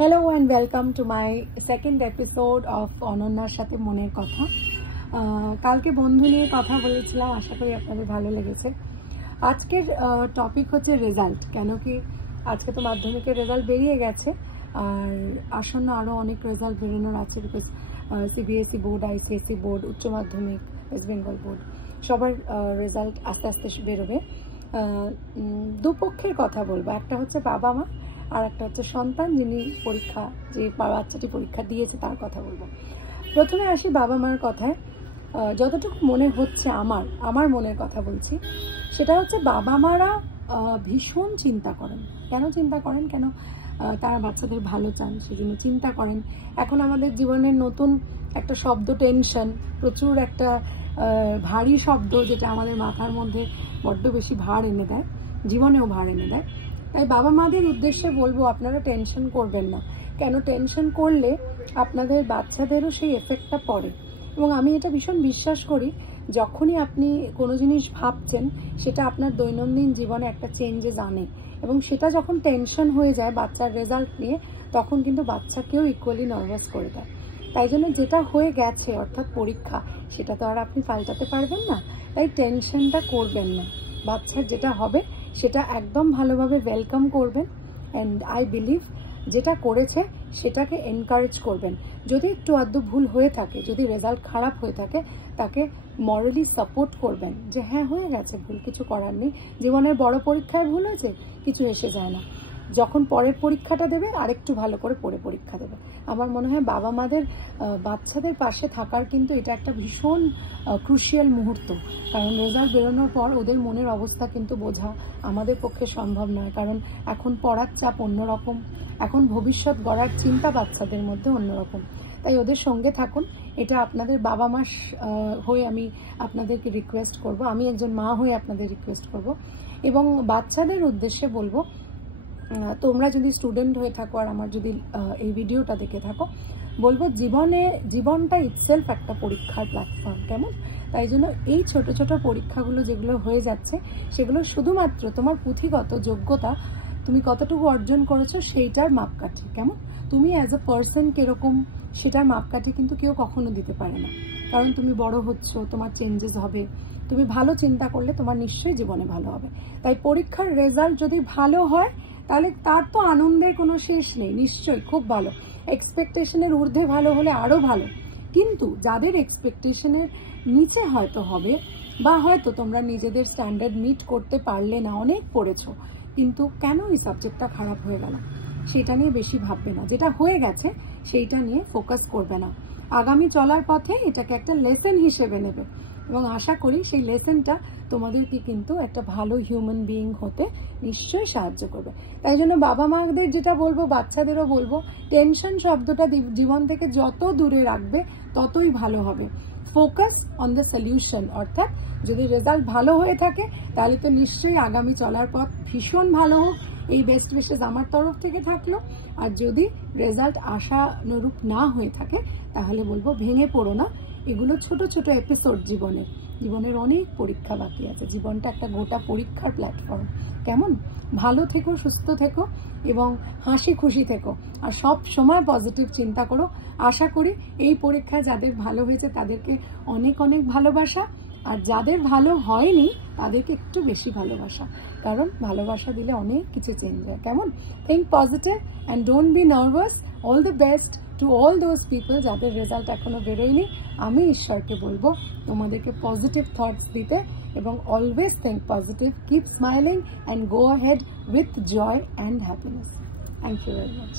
Hello and welcome to my second episode of অনন্যার সাথে মনের কথা। কালকে বন্ধু নিয়ে কথা বলেছিলাম, আশা করি আপনাদের ভালো লেগেছে। আজকের টপিক হচ্ছে রেজাল্ট। কেন কি আজকে তো মাধ্যমিকের রেজাল্ট বেরিয়ে গেছে, আর আসন্ন আরও অনেক রেজাল্ট বেরোনোর আছে। Because CBSE board, ICSE board, উচ্চ মাধ্যমিক, ওয়েস্ট বেঙ্গল বোর্ড সবার রেজাল্ট আস্তে আস্তে বেরোবে। দুপক্ষের কথা বলবো, একটা হচ্ছে বাবা মা আর একটা হচ্ছে সন্তান যিনি পরীক্ষা, যে বাচ্চাটি পরীক্ষা দিয়েছে তার কথা বলবো। প্রথমে আসি বাবা মার কথায়। যতটুকু মনে হচ্ছে আমার মনের কথা বলছি, সেটা হচ্ছে বাবা মারা ভীষণ চিন্তা করেন। কেন চিন্তা করেন? কেন তারা বাচ্চাদের ভালো চান, সেজন্য চিন্তা করেন। এখন আমাদের জীবনের নতুন একটা শব্দ টেনশন, প্রচুর একটা ভারী শব্দ, যেটা আমাদের মাথার মধ্যে বড্ড বেশি ভার এনে দেয়, জীবনেও ভার এনে দেয়। তাই বাবা মাদের উদ্দেশ্যে বলবো, আপনারা টেনশন করবেন না। কেন টেনশন করলে আপনাদের বাচ্চাদেরও সেই এফেক্টটা পড়ে। এবং আমি এটা ভীষণ বিশ্বাস করি, যখনই আপনি কোনো জিনিস ভাবছেন সেটা আপনার দৈনন্দিন জীবনে একটা চেঞ্জেস আনে, এবং সেটা যখন টেনশন হয়ে যায় বাচ্চার রেজাল্ট নিয়ে, তখন কিন্তু বাচ্চাকেও ইকুয়ালি নার্ভাস করে দেয়। তাই জন্য যেটা হয়ে গেছে, অর্থাৎ পরীক্ষা, সেটা তো আর আপনি পাল্টাতে পারবেন না। তাই টেনশনটা করবেন না। বাচ্চার যেটা হবে সেটা একদম ভালোভাবে ওয়েলকাম করবেন। অ্যান্ড আই বিলিভ যেটা করেছে সেটাকে এনকারেজ করবেন। যদি একটু আধটু ভুল হয়ে থাকে, যদি রেজাল্ট খারাপ হয়ে থাকে, তাকে মরালি সাপোর্ট করবেন যে হ্যাঁ, হয়ে গেছে ভুল, কিছু করার নেই। জীবনের বড় পরীক্ষায় ভুল হয়েছে, কিছু এসে যায় না। যখন পরের পরীক্ষাটা দেবে আরেকটু ভালো করে পড়ে পরীক্ষা দেবে। আমার মনে হয় বাবা মাদের বাচ্চাদের পাশে থাকার কিন্তু এটা একটা ভীষণ ক্রুশিয়াল মুহূর্ত। কারণ রেজাল্ট বেরোনোর পর ওদের মনের অবস্থা কিন্তু বোঝা আমাদের পক্ষে সম্ভব নয়। কারণ এখন পড়ার চাপ অন্যরকম, এখন ভবিষ্যৎ গড়ার চিন্তা বাচ্চাদের মধ্যে অন্যরকম। তাই ওদের সঙ্গে থাকুন, এটা আপনাদের বাবা মা হয়ে আমি আপনাদেরকে রিকোয়েস্ট করব, আমি একজন মা হয়ে আপনাদের রিকোয়েস্ট করব। এবং বাচ্চাদের উদ্দেশ্যে বলবো, তোমরা যদি স্টুডেন্ট হয়ে থাকো আর আমার যদি এই ভিডিওটা দেখে থাকো, বলবো জীবনটা ইটসেলফ একটা পরীক্ষার প্ল্যাটফর্ম, কেমন? তাই জন্য এই ছোট ছোট পরীক্ষাগুলো যেগুলো হয়ে যাচ্ছে, সেগুলো শুধুমাত্র তোমার পুঁথিগত যোগ্যতা, তুমি কতটুকু অর্জন করেছো সেইটার মাপকাঠি। কেমন? তুমি অ্যাজ এ পার্সন কিরকম, সেটার মাপকাঠি কিন্তু কেউ কখনো দিতে পারে না। কারণ তুমি বড় হচ্ছ, তোমার চেঞ্জেস হবে, তুমি ভালো চিন্তা করলে তোমার নিশ্চয়ই জীবনে ভালো হবে। তাই পরীক্ষার রেজাল্ট যদি ভালো হয়, তাহলে তার তো আনন্দের কোনো শেষ নেই, নিশ্চয়ই খুব ভালো। এক্সপেকটেশনের ঊর্ধ্বে ভালো হলে আরও ভালো। কিন্তু যাদের এক্সপেকটেশনের নিচে হয়তো হবে, বা হয়তো তোমরা নিজেদের স্ট্যান্ডার্ড মিট করতে পারলে না, অনেক পড়েছো কিন্তু কেন এই সাবজেক্টটা খারাপ হয়ে গেল, সেটা নিয়ে বেশি ভাববে না। যেটা হয়ে গেছে সেইটা নিয়ে ফোকাস করবে না। আগামী চলার পথে এটাকে একটা লেসন হিসেবে নেবে, এবং আশা করি সেই লেসনটা তোমাদেরকে কিন্তু একটা ভালো হিউম্যান বিইং হতে নিশ্চয়ই সাহায্য করবে। তাই জন্য বাবা মাদের যেটা বলবো, বাচ্চাদেরও বলবো, টেনশন শব্দটা জীবন থেকে যত দূরে রাখবে ততই ভালো হবে। ফোকাস অন দ্য সলিউশন, অর্থাৎ যদি রেজাল্ট ভালো হয়ে থাকে তাহলে তো নিশ্চয়ই আগামী চলার পথ ভীষণ ভালো হোক, এই বেস্ট উইশেস আমার তরফ থেকে থাকলো। আর যদি রেজাল্ট আশানুরূপ না হয়ে থাকে, তাহলে বলবো ভেঙে পড়ো না। এগুলো ছোট ছোট এপিসোড জীবনের অনেক পরীক্ষা বাকি আছে। জীবনটা একটা গোটা পরীক্ষার প্ল্যাটফর্ম, কেমন? ভালো থেকো, সুস্থ থেকো এবং হাসি খুশি থেকো, আর সব সময় পজিটিভ চিন্তা করো। আশা করি এই পরীক্ষায় যাদের ভালো হয়েছে তাদেরকে অনেক অনেক ভালোবাসা, আর যাদের ভালো হয়নি তাদেরকে একটু বেশি ভালোবাসা, কারণ ভালোবাসা দিলে অনেক কিছু চেঞ্জ হয়। কেমন? Think positive and don't be nervous. All the best to all those people যাদের রেজাল্ট এখনো বেরোয়নি। আমি ঈশ্বরকে বলবো তোমাদেরকে পজিটিভ থটস দিতে, এবং always think positive, keep smiling and go ahead with joy and happiness. Thank you very much.